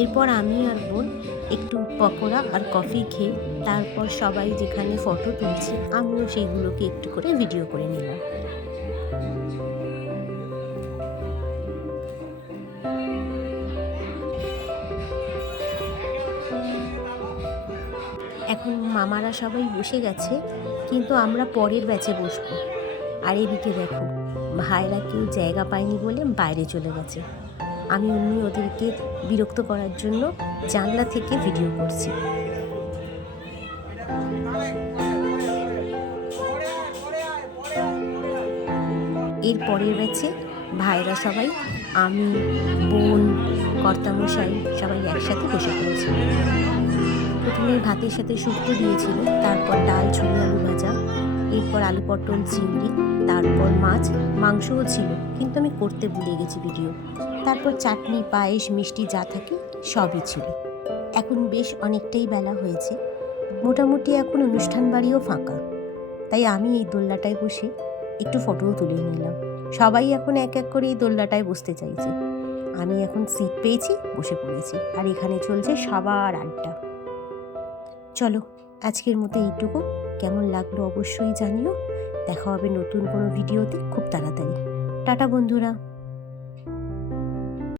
এরপর আমি আর বোন একটু পকোড়া আর কফি খেয়ে তারপর সবাই যেখানে ফটো তুলছে আমিও সেইগুলোকে একটু করে ভিডিও করে নিলাম। এখন মামারা সবাই বসে গেছে, কিন্তু আমরা পরের ব্যাচে বসবো। আর এদিকে দেখো, ভাইরা কেউ জায়গা পায়নি বলে বাইরে চলে গেছে। আমি অমনি ওদেরকে বিরক্ত করার জন্য জানলা থেকে ভিডিও করছি। এর পরের ব্যাচে ভাইরা সবাই, আমি, বোন, কর্তামশাই সবাই একসাথে বসে পড়েছি। প্রথমে ভাতের সাথে শুক্তো দিয়েছিল, তারপর ডাল, ঝুড়ি আলু ভাজা, এরপর আলু পটল চিংড়ি, তারপর মাছ, মাংসও ছিল কিন্তু আমি করতে ভুলে গেছি ভিডিও। তারপর চাটনি, পায়েস, মিষ্টি যা থাকে সবই ছিল। এখন বেশ অনেকটাই বেলা হয়েছে, মোটামুটি এখন অনুষ্ঠান বাড়িও ফাঁকা। তাই আমি এই দোলনাটায় বসে একটু ফটোও তুলে নিলাম। সবাই এখন এক এক করে এই দোলনাটায় বসতে চাইছে। আমি এখন সিট পেয়েছি, বসে পড়েছি, আর এখানে চলছে সবার আড্ডা। চলো, আজকের মতো এইটুকু। কেমন লাগলো অবশ্যই জানিও। দেখা হবে নতুন কোনো ভিডিওতে খুব তাড়াতাড়ি। টাটা বন্ধুরা।